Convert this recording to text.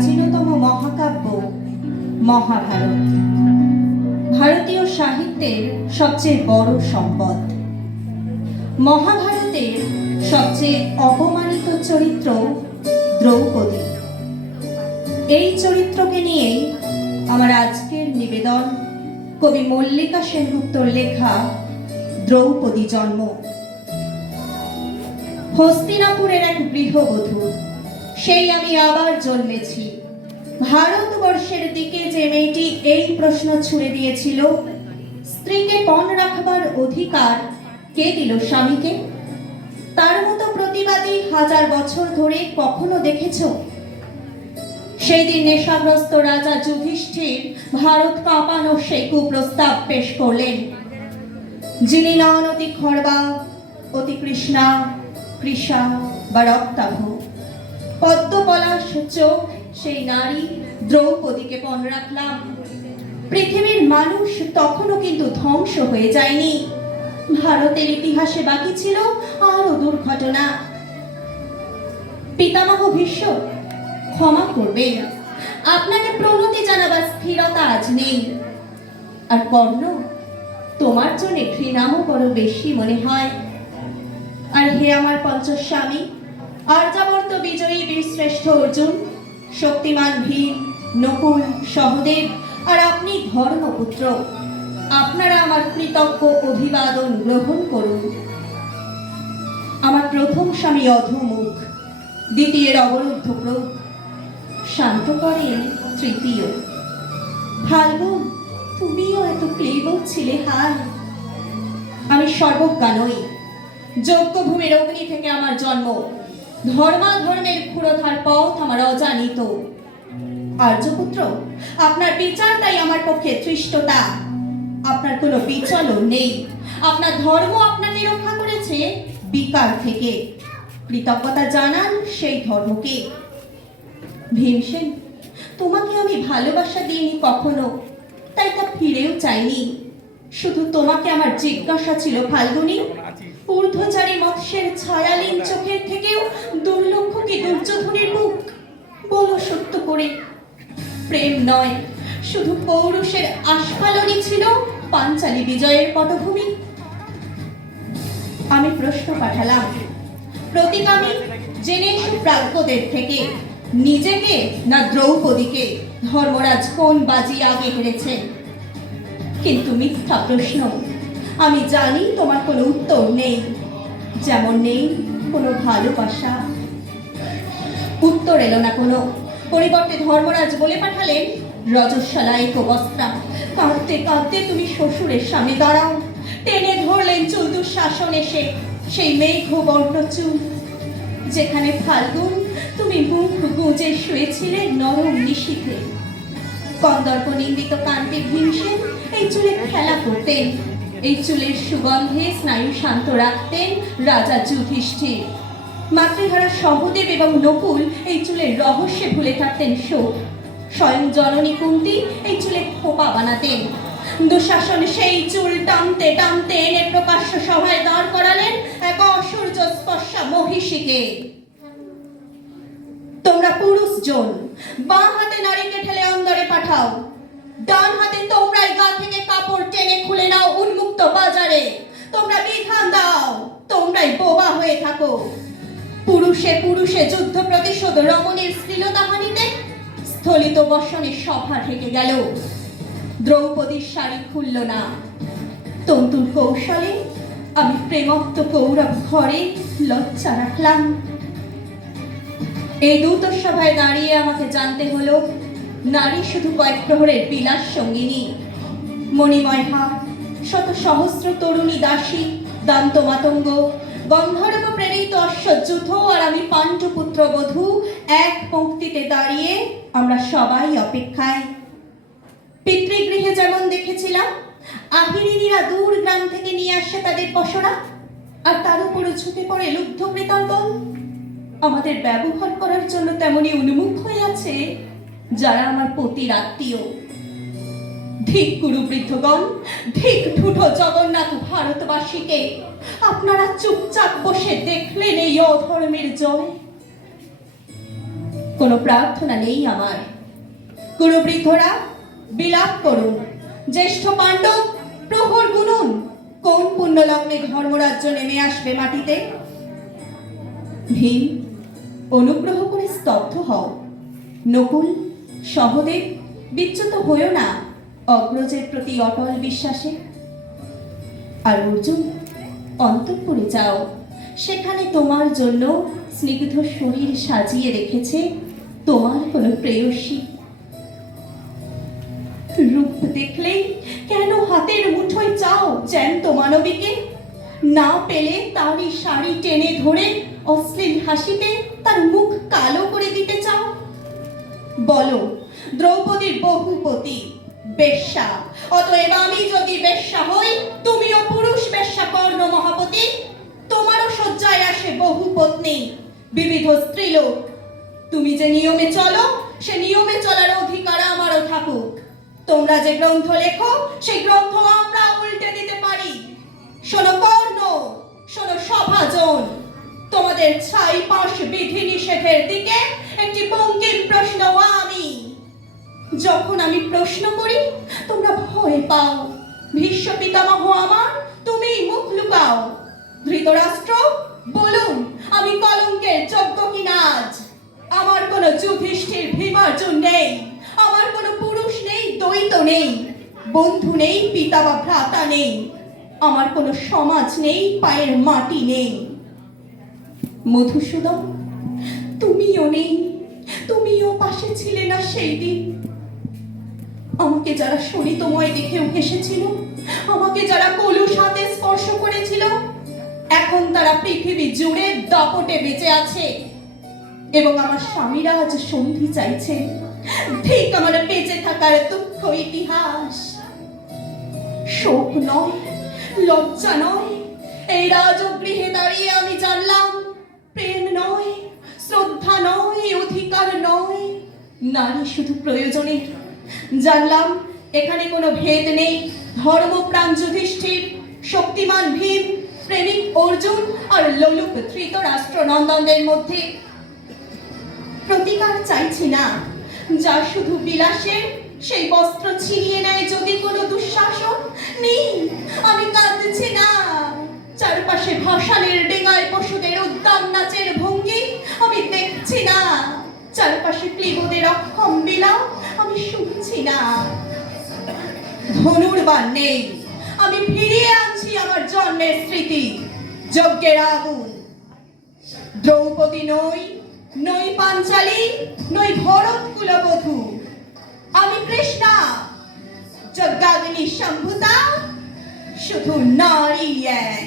প্রাচীনতম মহাকাব্য মহাভারত ভারতীয় সাহিত্যের সবচেয়ে বড় সম্পদ। মহাভারতের সবচেয়ে অপমানিত চরিত্র দ্রৌপদী। এই চরিত্রকে নিয়েই আমার আজকের নিবেদন কবি মল্লিকা সেনগুপ্তর লেখা দ্রৌপদী জন্ম। হস্তিনাপুরের এক গৃহবধূ, সেই আমি আবার জন্মেছি। ভারতবর্ষের দিকে যে মেয়েটি এই প্রশ্ন ছুড়ে দিয়েছিল, স্ত্রীকে পণ রাখবার অধিকার কে দিল স্বামীকে, তার মতো প্রতিবাদী হাজার বছর ধরে কখনো দেখেছ? সেই দিন নেশাগ্রস্ত রাজা যুধিষ্ঠির ভারত কাঁপানো সেই কুপ্রস্তাব পেশ করলেন। যিনি নন অতি খর্বা, অতি কৃষ্ণা, কৃষা বা রক্তাভ, পদ্মপলাশ চোখ সেই নারী দ্রৌপদীকে পণ রাখলাম। পৃথিবীর মানুষ তখনও কিন্তু ধ্বংস হয়ে যায়নি। ভারতের ইতিহাসে বাকি ছিল আরো দুর্ঘটনা। পিতামহ ভীষ্ম, ক্ষমা করবেন, আপনাকে প্রণতি জানাবার স্থিরতা আজ নেই। আর কর্ণ, তোমার জন্য ঘৃণাও বড় বেশি মনে হয়। আর হে আমার পঞ্চস্বামী, আর্যাবর্ত বিজয়ী বীরশ্রেষ্ঠ অর্জুন, শক্তিমান ভীম, নকুল, সহদেব আর আপনি ধর্মপুত্র, আপনারা আমার কৃতজ্ঞ অভিবাদন গ্রহণ করুন। আমার প্রথম স্বামী অধমুখ, দ্বিতীয়ের অবরুদ্ধ ক্রোধ, শান্ত করেন তৃতীয়। ফাল্গুন, তুমিও এত ক্লেবক ছিলে হাল। আমি সর্বজ্ঞা নই, যজ্ঞভূমির অগ্নি থেকে আমার জন্ম, ধর্মাধর্মের ক্ষুরধার পথ আমার অজানিত। আর্যপুত্র, আপনার বিচার তাই আমার পক্ষে তৃষ্টতা। আপনার কোনো বিচলন নেই, আপনার ধর্ম আপনাকে রক্ষা করেছে বিকার থেকে। কৃতজ্ঞতা জানান সেই ধর্মকে। ভীমসেন, তোমাকে আমি ভালোবাসা দিইনি কখনো, তাই তা ফিরেও চাইনি। শুধু তোমাকে আমার জিজ্ঞাসা ছিল ফাল্গুনী, ঊর্ধ্বচারী মৎস্যের ছায়ালীন চোখের থেকেও দুর্লক্ষ কি দুর্যোধনের মুখ? বলো সত্য করে। প্রেম নয়, শুধু পৌরুষের আস্ফালনই ছিল পাঞ্চালী বিজয়ের পটভূমি। আমি প্রশ্ন পাঠালাম, প্রতিকামী জেনে সুপ্রাজ্ঞদের থেকে, নিজেকে না দ্রৌপদীকে ধর্মরাজ কোন বাজি আগে হেরেছেন? কিন্তু মিথ্যা প্রশ্ন। আমি জানি তোমার কোনো উত্তর নেই, যেমন নেই কোনো ভালোবাসা। উত্তর এলো না কোনো। পরিবর্তে ধর্মরাজ বলে পাঠালেন, রজস্বলায় বস্ত্রা, কাঁদতে কাঁদতে তুমি শ্বশুরের সামনে দাঁড়াও। টেনে ধরলেন চুল দুঃশাসন এসে, সেই মেঘবর্ণ চুল, যেখানে ফাল্গুন তুমি মুখ গুঁজে শুয়েছিলে নরম নিশীথে। কন্দর্প নিন্দিত কান্তি ভীমসেন এই চুলে খেলা করতেন। এই চুলের সুগন্ধে স্নায়ু শান্ত রাখতেন রাজা যুধিষ্ঠির। মাতৃহারা সহদেব এবং নকুল এই চুলের রহস্যে ভুলে থাকতেন শোক। স্বয়ং জননী কুন্তি এই চুলে খোপা বানাতেন। দুঃশাসন সেই চুল টানতে টানতে এনে প্রকাশ্য সভায় দাঁড় করালেন এক অসূর্য স্পর্শা মহিষীকে। তোমরা পুরুষ জন, বাঁ হাতে নারীকে ঠেলে অন্দরে পাঠাও, ডান হাতে তোমরাই গা থেকে কাপড় টেনে খুলে নাও উন্মুক্ত বাজারে। তোমরা বিধান দাও, তোমরাই বোবা হয়ে থাকো। পুরুষে পুরুষে যুদ্ধ প্রতিশোধ রমণীর শ্লীলতাহানিতে স্থলিত বসনে সভা ঢেকে গেল। দ্রৌপদীর শাড়ি খুলল না। তন্তুর কৌশলে আমি প্রেমত্ব কৌরব ঘরে লজ্জা রাখলাম। এই দূত সভায় দাঁড়িয়ে আমাকে জানতে হলো, নারী শুধু কয়েক প্রহরের বিলাস সঙ্গিনী। মণিময় হাট, শত সহস্র তরুণী দাসী, দান্ত মাতঙ্গ, গন্ধর্ব প্রেরিত অশ্বযুথ আর আমি পাণ্ডুপুত্র বধূ এক পংক্তিতে দাঁড়িয়ে আমরা সবাই অপেক্ষায়। পিতৃগৃহে যেমন দেখেছিলাম আহিরিনীরা দূর গ্রাম থেকে নিয়ে আসে তাদের পসরা, আর তার উপরে ঝুঁকে পড়ে লুব্ধ কৃতজ্ঞ। আমাদের ব্যবহার করার জন্য তেমনি উন্মুখ হয়ে আছে যারা আমার পতির আত্মীয়। ধিক গুরু বৃদ্ধগণ, ধিক ঠুঠো জগন্নাথ ভারতবাসীকে। আপনারা চুপচাপ বসে দেখলেন এই অধর্মের জয়। কোনো প্রার্থনা নেই আমার। কুরুবৃদ্ধরা বিলাপ করুন, জ্যেষ্ঠ পাণ্ডব প্রহর গুনুন, কোন পুণ্যলগ্নে ধর্মরাজ্য নেমে আসবে মাটিতে। ভীম, অনুগ্রহ করে স্তব্ধ হও। নকুল, সহদেব, বিচ্যুত হয়েও না অগ্রজের প্রতি অটল বিশ্বাসে। আর অর্জুন, অন্তঃপুরে যাও, সেখানে তোমার জন্য স্নিগ্ধ শরীর সাজিয়ে রেখেছে তোমার কোনো প্রেয়সী। রূপ দেখলেই কেন হাতের মুঠোয় চাও জ্যান্ত মানবীকে? না পেলে তারই শাড়ি টেনে ধরে অশ্লীল হাসিতে তার মুখ কালো করে দিতে চাও? বলো, দ্রৌপদীর বহুপতি বেশ্যা, অতএব আমি যদি বেশ্যা হই, তুমিও পুরুষ বেশ্যা কর্ণ মহাপতি। তোমারও শয্যায় আসে বহু পত্নী, বিবিধ স্ত্রীলোক। তুমি যে নিয়মে চলো, সে নিয়মে চলার অধিকার আমারও থাকুক। তোমরা যে গ্রন্থ লেখো, সেই গ্রন্থ আমরা উল্টে দিতে পারি। শোনো কর্ণ, শোনো সভাজন, তোমাদের ছাই পাশ বিধি নিষেধের দিকে একটি বঙ্কিম প্রশ্ন আমি। যখন আমি প্রশ্ন করি, তোমরা ভয় পাও। ভীষ্ম পিতামহ আমার, তুমি মুখ লুকাও। ধৃতরাষ্ট্র, বলুন আমি কলঙ্কের যোগ্য কিনা আজ? আমার কোনো যুধিষ্ঠির ভীমার্জুন নেই, আমার কোনো পুরুষ নেই, দ্বৈত নেই, বন্ধু নেই, পিতা বা ভ্রাতা নেই, আমার কোনো সমাজ নেই, পায়ের মাটি নেই। মধুসূদন, তুমিও নেই, তুমিও পাশে ছিলে না সেই দিন। আমাকে যারা শরিতময় দেখেও হেসেছিল, আমাকে যারা কলুষ হাতে স্পর্শ করেছিল, এখন তারা পৃথিবী জুড়ে দাপটে বেঁচে আছে এবং আমার স্বামীরা আজ সন্ধি চাইছে। ঠিক আমার বেঁচে থাকার দুঃখ ইতিহাস। শোক নয়, লজ্জা নয়, এই রাজগৃহে দাঁড়িয়ে আমি জানলাম প্রেম নয়, শ্রদ্ধা নয়, অধিকার নয়, নারী শুধু প্রয়োজনে। জানলাম এখানে কোনো ভেদ নেই। ধর্মপ্রাণ যুধিষ্ঠির, শক্তিমান ভীম, প্রেমিক অর্জুন আর লোলুপ ধৃতরাষ্ট্র নন্দনদের মধ্যে। প্রতিকার চাইছি না, যা শুধু বিলাসের, সেই বস্ত্র ছিনিয়ে নেয় যদি কোনো দুঃশাসন। নেই, আমি কাঁদছি না। চারপাশে ভাসানের ডেঙায় পশুদের উদ্দাম নাচের ভঙ্গি আমি দেখছি না। চারপাশে ক্লীবদের অক্ষম বিলাপ আমি শুনছি না। ধনুর্বাণ নেই, আমি ফিরিয়ে আনছি আমার জন্মের স্মৃতি, যজ্ঞের আগুন। দ্রৌপদী নই, নই পাঞ্চালী, নই ভরত কুলবধূ, আমি কৃষ্ণা, যজ্ঞাগ্নি সম্ভূতা, শুধু নারী এক।